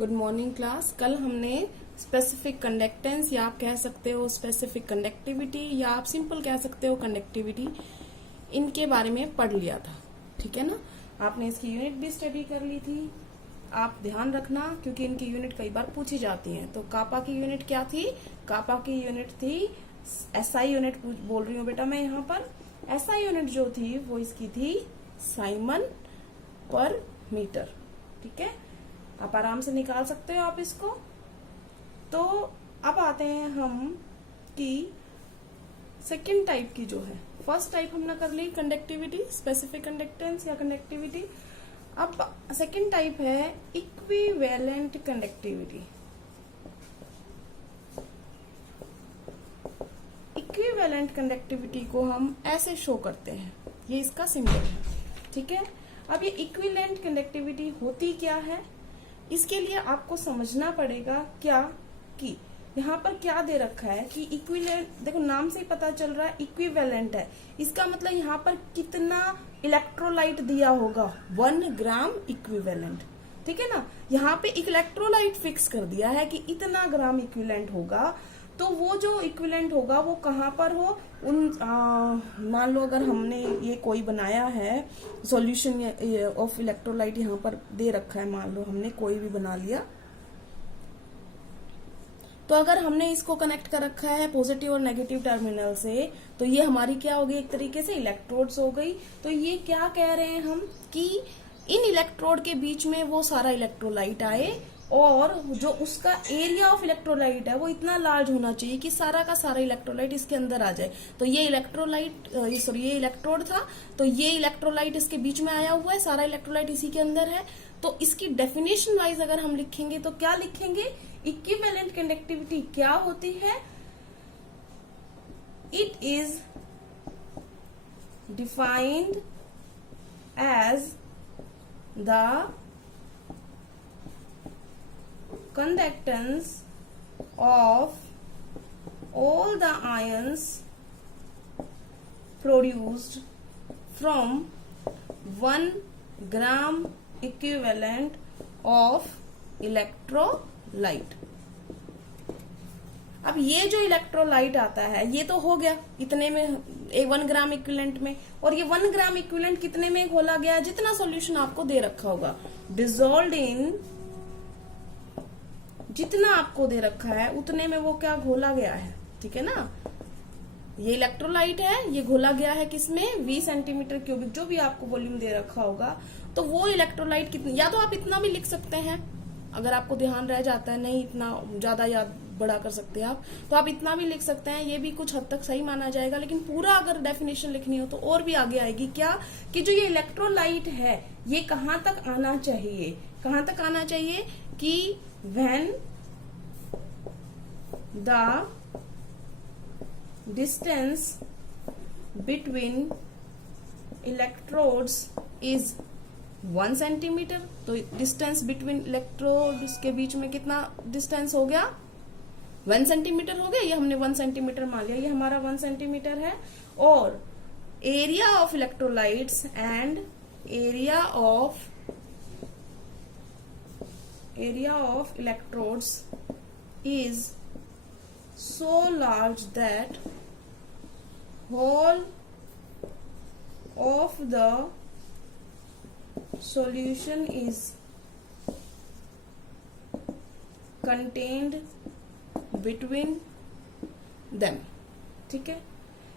Good morning class. कल हमने specific conductance या आप कह सकते हो स्पेसिफिक कंडक्टिविटी या आप सिंपल कह सकते हो कंडक्टिविटी, इनके बारे में पढ़ लिया था। ठीक है ना, आपने इसकी यूनिट भी स्टडी कर ली थी। आप ध्यान रखना क्योंकि इनकी यूनिट कई बार पूछी जाती हैं। तो कापा की यूनिट क्या थी? कापा की यूनिट थी एसआई यूनिट बोल रही हूँ बेटा मैं यहाँ पर। एसआई यूनिट जो थी वो इसकी थी साइमन पर मीटर। ठीक है, आप आराम से निकाल सकते हो आप इसको। तो अब आते हैं हम कि सेकेंड टाइप की जो है, फर्स्ट टाइप हमने कर ली कंडक्टिविटी, स्पेसिफिक कंडक्टेंस या कंडक्टिविटी। अब सेकेंड टाइप है इक्विवेलेंट कंडक्टिविटी। इक्विवेलेंट कंडक्टिविटी को हम ऐसे शो करते हैं, ये इसका सिंबल है। ठीक है, अब ये इक्विवेलेंट कंडक्टिविटी होती क्या है, इसके लिए आपको समझना पड़ेगा क्या कि यहाँ पर क्या दे रखा है कि इक्विवेलेंट, देखो नाम से ही पता चल रहा है इक्विवेलेंट है। इसका मतलब यहाँ पर कितना इलेक्ट्रोलाइट दिया होगा, 1 ग्राम इक्विवेलेंट। ठीक है ना, यहाँ पे इलेक्ट्रोलाइट फिक्स कर दिया है कि इतना ग्राम इक्विवेलेंट होगा। तो वो जो इक्विवेलेंट होगा वो कहाँ पर हो, मान लो अगर हमने ये कोई बनाया है सॉल्यूशन ऑफ इलेक्ट्रोलाइट, यहाँ पर दे रखा है, मान लो हमने कोई भी बना लिया। तो अगर हमने इसको कनेक्ट कर रखा है पॉजिटिव और नेगेटिव टर्मिनल से, तो ये हमारी क्या होगी, एक तरीके से इलेक्ट्रोड्स हो गई। तो ये क्या कह रहे हैं हम कि इन इलेक्ट्रोड के बीच में वो सारा इलेक्ट्रोलाइट आए और जो उसका एरिया ऑफ इलेक्ट्रोलाइट है वो इतना लार्ज होना चाहिए कि सारा का सारा इलेक्ट्रोलाइट इसके अंदर आ जाए। तो ये इलेक्ट्रोलाइट ये इलेक्ट्रोड था, तो ये इलेक्ट्रोलाइट इसके बीच में आया हुआ है, सारा इलेक्ट्रोलाइट इसी के अंदर है। तो इसकी डेफिनेशन वाइज अगर हम लिखेंगे तो क्या लिखेंगे, इक्विवेलेंट कंडक्टिविटी क्या होती है, it is defined as the conductance of all the ions produced from 1 gram equivalent of electrolyte। अब ये जो इलेक्ट्रोलाइट आता है ये तो हो गया इतने में, 1 ग्राम इक्विवेलेंट में, और ये 1 ग्राम इक्विवेलेंट कितने में घोला गया है, जितना सॉल्यूशन आपको दे रखा होगा, डिसॉल्व्ड इन, जितना आपको दे रखा है उतने में वो क्या घोला गया है। ठीक है ना, ये इलेक्ट्रोलाइट है, ये घोला गया है किसमें, 20 सेंटीमीटर क्यूबिक, जो भी आपको वॉल्यूम दे रखा होगा। तो वो इलेक्ट्रोलाइट कितनी, या तो आप इतना भी लिख सकते हैं अगर आपको ध्यान रह जाता है, नहीं इतना ज्यादा या बड़ा कर सकते हैं आप, तो आप इतना भी लिख सकते हैं, ये भी कुछ हद तक सही माना जाएगा। लेकिन पूरा अगर डेफिनेशन लिखनी हो तो और भी आगे आएगी, क्या कि जो ये इलेक्ट्रोलाइट है ये कहाँ तक आना चाहिए, कहाँ तक आना चाहिए कि when the distance between electrodes is 1 centimetre. तो डिस्टेंस बिटवीन इलेक्ट्रोड्स के बीच में कितना डिस्टेंस हो गया, 1 सेंटीमीटर हो गया। ये हमने 1 सेंटीमीटर मान लिया, ये हमारा 1 सेंटीमीटर है। और area of electrolytes and area of electrodes is so large that whole of the solution is contained between them। ठीक है,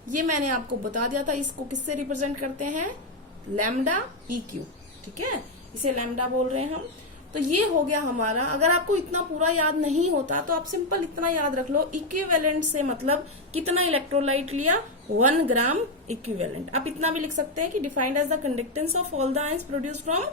ये मैंने आपको बता दिया था। इसको किससे रिप्रेजेंट करते हैं, लैम्डा EQ। ठीक है, इसे लैम्डा बोल रहे हैं हम। तो ये हो गया हमारा। अगर आपको इतना पूरा याद नहीं होता तो आप सिंपल इतना याद रख लो, इक्विवेलेंट से मतलब कितना इलेक्ट्रोलाइट लिया, 1 ग्राम इक्विवेलेंट। आप इतना भी लिख सकते हैं कि defined as the conductance of all the ions produce from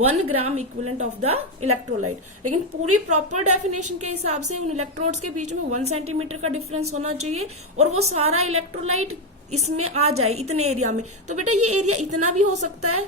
1 gram equivalent of the electrolyte. लेकिन पूरी प्रॉपर डेफिनेशन के हिसाब से उन इलेक्ट्रोड्स के बीच में 1 सेंटीमीटर का डिफरेंस होना चाहिए और वो सारा इलेक्ट्रोलाइट इसमें आ जाए इतने एरिया में। तो बेटा ये एरिया इतना भी हो सकता है,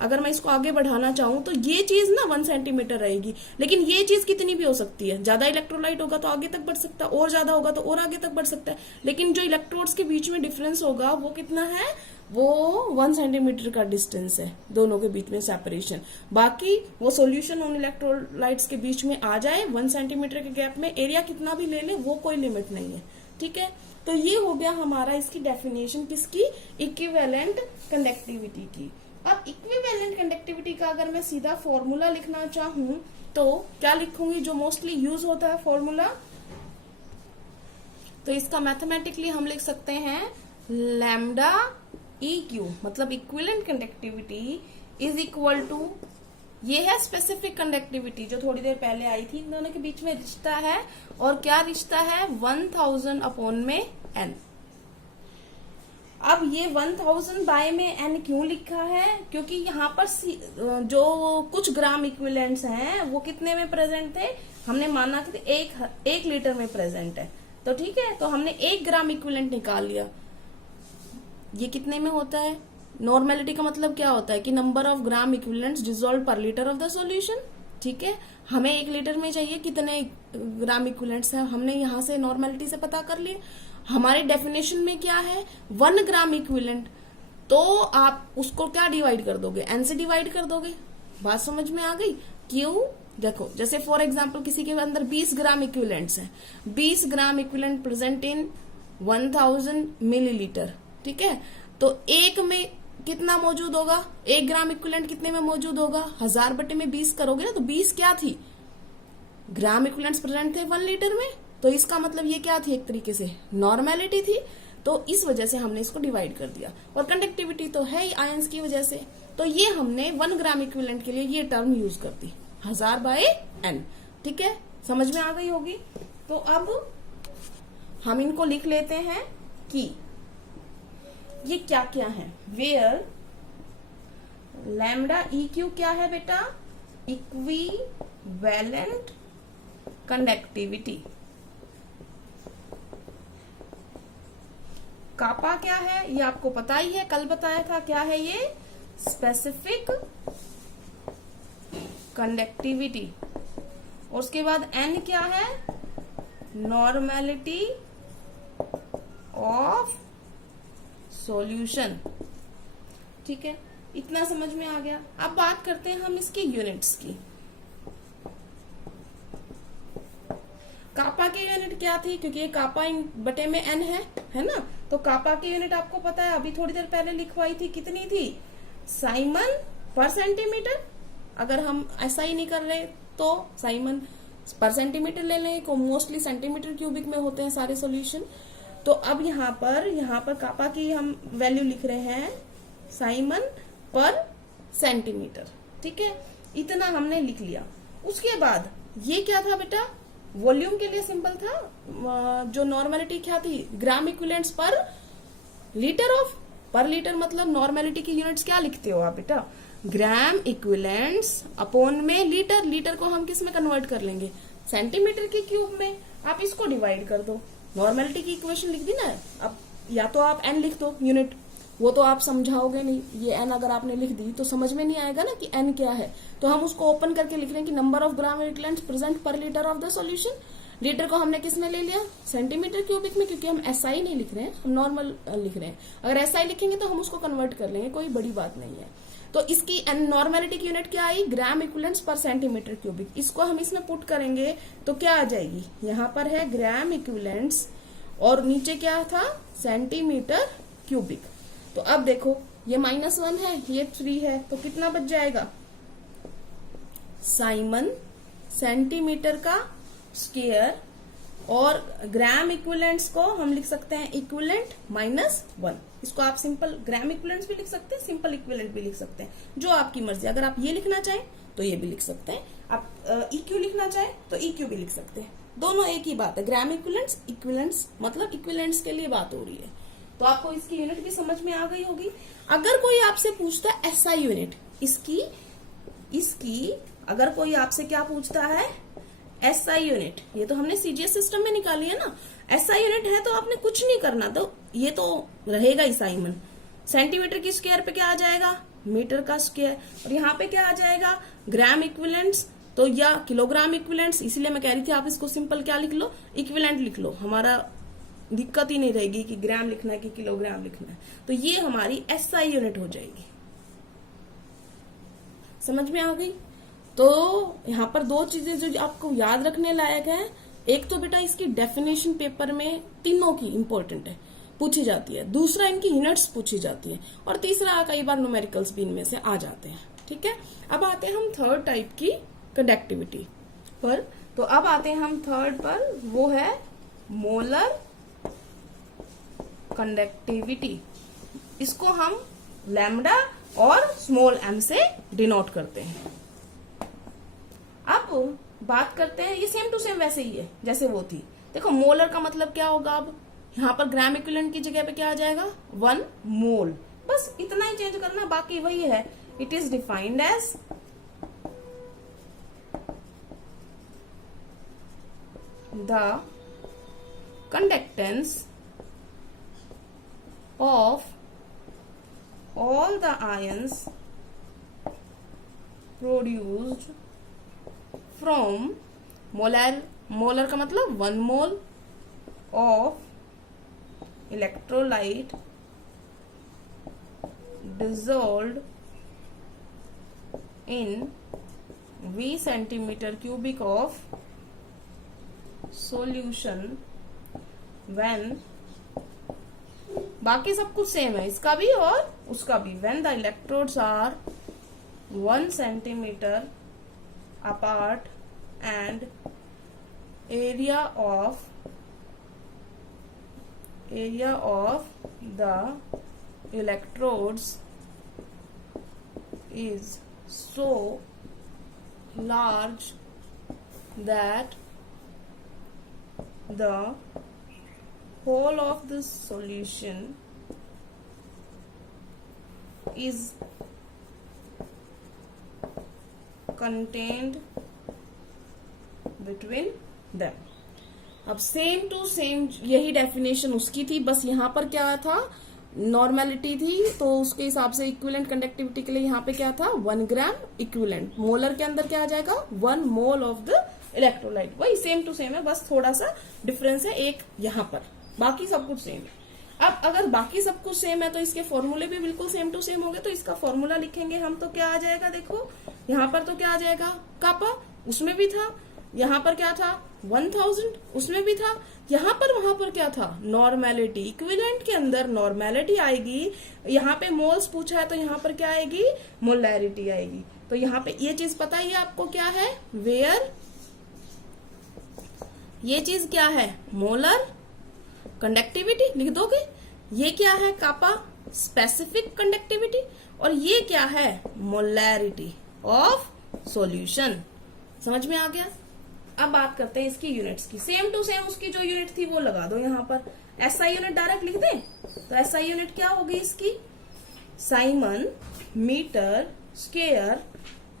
अगर मैं इसको आगे बढ़ाना चाहूं तो ये चीज ना 1 सेंटीमीटर रहेगी, लेकिन ये चीज कितनी भी हो सकती है। ज्यादा इलेक्ट्रोलाइट होगा तो आगे तक बढ़ सकता है, और ज्यादा होगा तो और आगे तक बढ़ सकता है, लेकिन जो इलेक्ट्रोड्स के बीच में डिफरेंस होगा वो कितना है, वो 1 सेंटीमीटर का डिस्टेंस है दोनों के बीच में सेपरेशन। बाकी वो सॉल्यूशन उन इलेक्ट्रोलाइट्स के बीच में आ जाए 1 सेंटीमीटर के गैप में, एरिया कितना भी ले ले वो कोई लिमिट नहीं है। ठीक है, तो ये हो गया हमारा इसकी डेफिनेशन किसकी, इक्विवेलेंट कंडक्टिविटी की। अब इक्विवेलेंट कंडक्टिविटी का अगर मैं सीधा फॉर्मूला लिखना चाहूं तो क्या लिखूंगी, जो मोस्टली यूज होता है फॉर्मूला, तो इसका मैथमेटिकली हम लिख सकते हैं लैम्डा EQ, मतलब equivalent conductivity is equal to, ये है स्पेसिफिक कंडक्टिविटी जो थोड़ी देर पहले आई थी, इन दोनों के बीच में रिश्ता है, और क्या रिश्ता है, 1000 अपॉन में n। अब ये 1000 बाय में n क्यों लिखा है, क्योंकि यहाँ पर जो कुछ ग्राम इक्विवेलेंट्स हैं वो कितने में प्रेजेंट थे, हमने माना कि एक लीटर में प्रेजेंट है, तो ठीक है, तो हमने 1 ग्राम इक्विवेलेंट निकाल लिया। ये कितने में होता है, नॉर्मेलिटी का मतलब क्या होता है कि number of gram equivalents dissolve पर लीटर ऑफ द सॉल्यूशन। ठीक है, हमें 1 लीटर में चाहिए कितने ग्राम इक्विवेलेंट्स हैं, हमने यहां से नॉर्मेलिटी से पता कर लिए। हमारे डेफिनेशन में क्या है, 1 ग्राम इक्विवेलेंट, तो आप उसको क्या डिवाइड कर दोगे, n से डिवाइड कर दोगे। बात समझ में आ गई, क्यों, देखो जैसे फॉर एग्जाम्पल किसी के अंदर 20 ग्राम इक्विवेलेंट्स हैं, 20 gram equivalent present in 1000 millilitre. ठीक है, तो एक में कितना मौजूद होगा, 1 ग्राम इक्विवेलेंट कितने में मौजूद होगा, 1000 बटे में 20 करोगे ना, तो 20 क्या थी, ग्राम इक्विवेलेंट्स प्रेजेंट थे 1 लीटर में, तो इसका मतलब ये क्या थी, एक तरीके से नॉर्मेलिटी थी, तो इस वजह से हमने इसको डिवाइड कर दिया। और कंडक्टिविटी तो है ही आयंस की वजह से, तो ये हमने 1 ग्राम इक्विवेलेंट के लिए ये टर्म यूज कर दी, 1000 बाय n। ठीक है, समझ में आ गई होगी। तो अब हम इनको लिख लेते हैं कि ये क्या क्या है, वेयर लैम्डा EQ क्या है बेटा, इक्विवेलेंट कंडक्टिविटी। कापा क्या है, ये आपको पता ही है, कल बताया था, क्या है ये, स्पेसिफिक कंडक्टिविटी। और उसके बाद n क्या है, नॉर्मेलिटी ऑफ सॉल्यूशन। ठीक है, इतना समझ में आ गया। अब बात करते हैं हम इसकी यूनिट्स की। कापा की यूनिट क्या थी, क्योंकि ये कापा बटे में n है ना, तो कापा की यूनिट आपको पता है, अभी थोड़ी देर पहले लिखवाई थी, कितनी थी, साइमन पर सेंटीमीटर। अगर हम ऐसा ही नहीं कर रहे तो साइमन पर सेंटीमीटर ले लेंगे, को मोस्टली सेंटीमीटर क्यूबिक में होते हैं सारे सॉल्यूशन। तो अब यहाँ पर कापा की हम वैल्यू लिख रहे हैं साइमन पर सेंटीमीटर। ठीक है, इतना हमने लिख लिया। उसके बाद ये क्या था बेटा, वॉल्यूम के लिए सिंपल था, जो नॉर्मेलिटी क्या थी, ग्राम इक्विवेलेंट्स पर लीटर ऑफ, पर लीटर मतलब नॉर्मेलिटी की यूनिट्स क्या लिखते हो आप बेटा, ग्राम इक्विवेलेंट्स अपॉन में लीटर। लीटर को हम किस में कन्वर्ट कर लेंगे, सेंटीमीटर के क्यूब में। आप इसको डिवाइड कर दो, नॉर्मेलिटी की इक्वेशन लिख दी ना। अब या तो आप n लिख दो यूनिट, वो तो आप समझाओगे नहीं, ये n अगर आपने लिख दी तो समझ में नहीं आएगा ना कि n क्या है, तो हम उसको ओपन करके लिख रहे हैं कि number of gram equivalents present per litre of the solution. Litre को हमने किस में ले लिया, सेंटीमीटर क्यूबिक में, क्योंकि हम SI नहीं लिख रहे हैं, हम नॉर्मल लिख रहे हैं। अगर SI लिखेंगे तो हम उसको कन्वर्ट कर लेंगे, कोई बड़ी बात नहीं है। तो इसकी नॉर्मेलिटी की यूनिट क्या आई, ग्राम इक्विवेलेंट्स पर सेंटीमीटर क्यूबिक। इसको हम इसमें पुट करेंगे तो क्या आ जाएगी, यहाँ पर है ग्राम इक्विवेलेंट्स और नीचे क्या था, सेंटीमीटर क्यूबिक। तो अब देखो ये -1 है, ये 3 है, तो कितना बच जाएगा, साइमन सेंटीमीटर का स्क्वायर, और ग्राम इक्विवेलेंट्स को हम लिख सकते हैं इक्विवेलेंट -1। इसको आप सिंपल ग्राम इक्विवेलेंट्स भी लिख सकते हैं, सिंपल इक्विवेलेंट भी लिख सकते हैं, जो आपकी मर्जी। अगर आप ये लिखना चाहें तो ये भी लिख सकते हैं, आप EQ लिखना चाहें तो EQ भी लिख सकते हैं, दोनों एक ही बात है। ग्राम इक्विवेलेंट्स मतलब इक्विवेलेंट्स के लिए बात हो रही है। तो आपको इसकी यूनिट भी समझ में आ गई होगी। अगर कोई आपसे पूछता है SI यूनिट, इसकी अगर कोई आपसे क्या पूछता है, SI यूनिट, ये तो हमने CGS सिस्टम में निकाली है ना। SI यूनिट है तो आपने कुछ नहीं करना, तो ये तो रहेगा ही साइमन। सेंटीमीटर की स्क्वायर पे क्या आ जाएगा, मीटर का स्क्वायर। और यहाँ पे क्या आ जाएगा, ग्राम इक्विवेलेंट्स तो या किलोग्राम इक्विवेलेंट्स, इसीलिए मैं कह रही थी आप इसको सिंपल क्या लिख लो, इक्विवेलेंट लिख लो, हमारा दिक्कत ही नहीं रहेगी कि ग्राम लिखना है कि किलोग्राम लिखना है। तो ये हमारी एसआई यूनिट हो जाएगी। समझ में आ गई। तो यहाँ पर दो चीजें जो आपको याद रखने लायक है, एक तो बेटा इसकी डेफिनेशन पेपर में तीनों की इंपॉर्टेंट है, पूछी जाती है, दूसरा इनकी यूनिट्स पूछी जाती है, और तीसरा कई बार न्यूमेरिकल्स भी इनमें से आ जाते हैं। ठीक है, अब आते हैं हम थर्ड टाइप की कंडक्टिविटी पर। तो अब आते हैं हम थर्ड पर, वो है मोलर कंडक्टिविटी। इसको हम लैम्डा और स्मॉल एम से डिनोट करते हैं। अब बात करते हैं, ये सेम टू सेम वैसे ही है जैसे वो थी। देखो मोलर का मतलब क्या होगा, अब यहाँ पर ग्राम इक्विवेलेंट की जगह पे क्या आ जाएगा, 1 मोल, बस इतना ही चेंज करना, बाकी वही है। It is defined as the conductance of all the ions produced from molar का मतलब 1 mole of electrolyte dissolved in V centimeter cubic of solution when, बाकी सब कुछ सेम है, इसका भी और उसका भी, when the electrodes are 1 centimeter apart and area of the electrodes is so large that the whole of the solution is contained between them। अब सेम टू सेम यही डेफिनेशन उसकी थी, बस यहाँ पर क्या था, नॉर्मेलिटी थी, तो उसके हिसाब से इक्विवेलेंट कंडक्टिविटी के लिए यहाँ पे क्या था, 1 ग्राम इक्विवेलेंट। मोलर के अंदर क्या आ जाएगा, 1 मोल ऑफ द इलेक्ट्रोलाइट। वही सेम टू सेम है, बस थोड़ा सा डिफरेंस है एक यहाँ पर, बाकी सब कुछ सेम है। अब अगर बाकी सब कुछ सेम है तो इसके फॉर्मूले भी बिल्कुल सेम टू सेम हो गए। तो इसका फॉर्मूला लिखेंगे हम तो क्या आ जाएगा, देखो यहाँ पर तो क्या आ जाएगा, कापा उसमें भी था, यहाँ पर क्या था 1000 उसमें भी था, यहाँ पर वहां पर क्या था, नॉर्मेलिटी। इक्विवेलेंट के अंदर नॉर्मेलिटी आएगी, यहाँ पे मोल्स पूछा है तो यहाँ पर क्या आएगी, मोलैरिटी आएगी। तो यहाँ पे ये चीज पता ही आपको क्या है, वेयर, ये चीज क्या है, मोलर कंडक्टिविटी लिख दोगे, ये क्या है कापा, स्पेसिफिक कंडक्टिविटी, और ये क्या है, मोलैरिटी ऑफ सॉल्यूशन। समझ में आ गया। अब बात करते हैं इसकी यूनिट्स की। सेम टू सेम उसकी जो यूनिट थी वो लगा दो यहाँ पर, एसआई यूनिट डायरेक्ट लिख दें। तो एसआई यूनिट क्या होगी इसकी, साइमन मीटर स्क्वायर,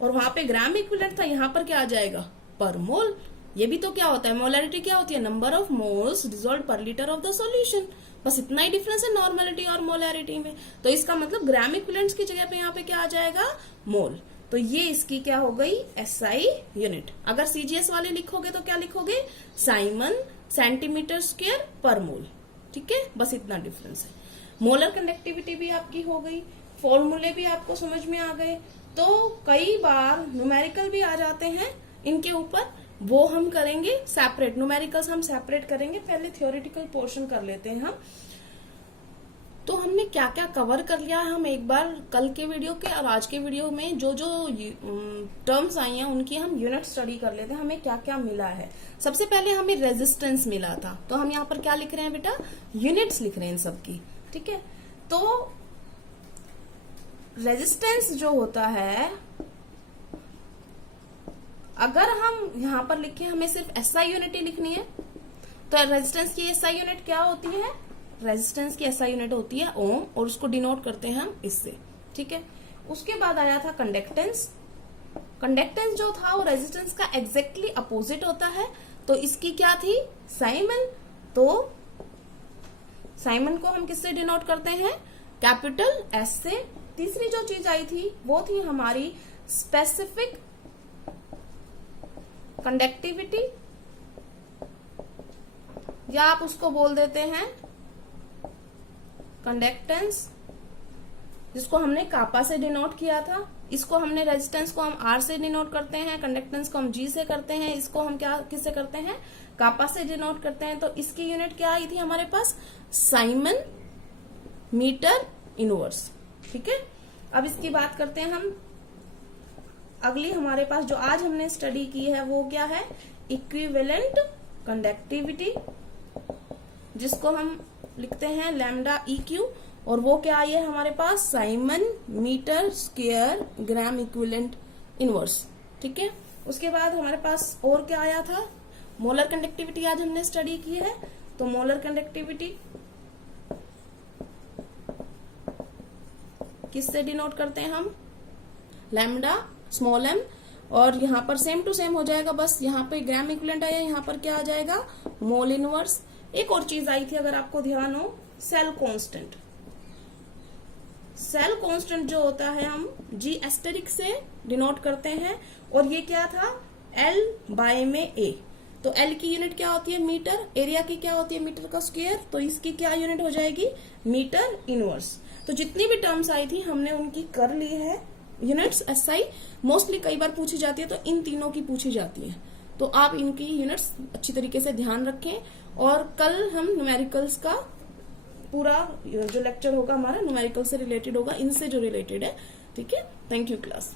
और वहां पे ग्राम इक्विवेलेंट था, यहाँ पर क्या आ जाएगा, पर मोल। ये भी तो क्या होता है, मोलैरिटी क्या होती है, नंबर ऑफ मोल्स डिसॉल्व्ड पर लीटर ऑफ द सॉल्यूशन। बस इतना ही डिफरेंस है नॉर्मेलिटी और मोलैरिटी में। तो इसका मतलब ग्राम इक्विवेलेंट्स की जगह पे यहाँ पे क्या आ जाएगा, मोल। तो ये इसकी क्या हो गई, एसआई यूनिट। अगर सीजीएस वाले लिखोगे तो क्या लिखोगे, साइमन सेंटीमीटर स्क्वायर पर मोल। ठीक है, बस इतना डिफरेंस है। मोलर कंडक्टिविटी भी आपकी हो गई, फॉर्मूले भी आपको समझ में आ गए। तो कई बार न्यूमेरिकल भी आ जाते हैं इनके ऊपर, वो हम करेंगे सेपरेट, न्यूमेरिकल्स हम सेपरेट करेंगे, पहले थ्योरेटिकल पोर्शन कर लेते हैं हम। तो हमने क्या क्या कवर कर लिया है, हम एक बार कल के वीडियो के और आज के वीडियो में जो जो टर्म्स आई हैं उनकी हम यूनिट स्टडी कर लेते हैं, हमें क्या क्या मिला है। सबसे पहले हमें रेजिस्टेंस मिला था, तो हम यहाँ पर क्या लिख रहे हैं बेटा, यूनिट्स लिख रहे हैं इन सबकी। ठीक है, तो रेजिस्टेंस जो होता है, अगर हम यहाँ पर लिखे, हमें सिर्फ एसआई यूनिट ही लिखनी है, तो रेजिस्टेंस की एसआई यूनिट क्या होती है, रेजिस्टेंस की एसआई यूनिट होती है ओम, और उसको डिनोट करते हैं हम इससे। ठीक है, उसके बाद आया था कंडक्टेंस। कंडक्टेंस जो था वो रेजिस्टेंस का एग्जैक्टली अपोजिट होता है, तो इसकी क्या थी, साइमन। तो साइमन को हम किससे डिनोट करते हैं, कैपिटल एस से, तीसरी जो चीज आई थी वो थी हमारी स्पेसिफिक कंडक्टिविटी, या आप उसको बोल देते हैं कंडक्टेंस, जिसको हमने कापा से डिनोट किया था। इसको हमने रेजिस्टेंस को हम आर से डिनोट करते हैं, कंडक्टेंस को हम जी से करते हैं, इसको हम क्या किससे करते हैं, कापा से डिनोट करते हैं। तो इसकी यूनिट क्या आई थी हमारे पास, साइमन मीटर इनवर्स। ठीक है, अब इसकी बात करते हैं हम। अगली हमारे पास जो आज हमने स्टडी की है वो क्या है, इक्विवेलेंट कंडक्टिविटी, जिसको हम लिखते हैं लैम्डा EQ, और वो क्या आई है हमारे पास, siemens metre square gram equivalent inverse. ठीक है, उसके बाद हमारे पास और क्या आया था, मोलर कंडक्टिविटी आज हमने स्टडी की है। तो मोलर कंडक्टिविटी किससे डिनोट करते हैं हम, लैम्डा स्मॉल m, और यहाँ पर सेम टू सेम हो जाएगा, बस यहाँ पे ग्राम इक्विवेलेंट आया, यहाँ पर क्या आ जाएगा, मोल इनवर्स। एक और चीज आई थी अगर आपको ध्यान हो, सेल कांस्टेंट। सेल कांस्टेंट जो होता है हम G एस्टेरिक से डिनोट करते हैं, और ये क्या था, L बाय में A। तो L की यूनिट क्या होती है, मीटर, एरिया की क्या होती है, मीटर का स्क्वायर, तो इसकी क्या यूनिट हो जाएगी, मीटर इनवर्स। तो जितनी भी टर्म्स आई थी हमने उनकी कर ली है यूनिट्स। SI मोस्टली कई बार पूछी जाती है, तो इन तीनों की पूछी जाती है, तो आप इनकी यूनिट्स अच्छी तरीके से ध्यान रखें। और कल हम न्यूमेरिकल्स का पूरा जो लेक्चर होगा हमारा न्यूमेरिकल से रिलेटेड होगा, इनसे जो रिलेटेड है। ठीक है, थैंक यू क्लास।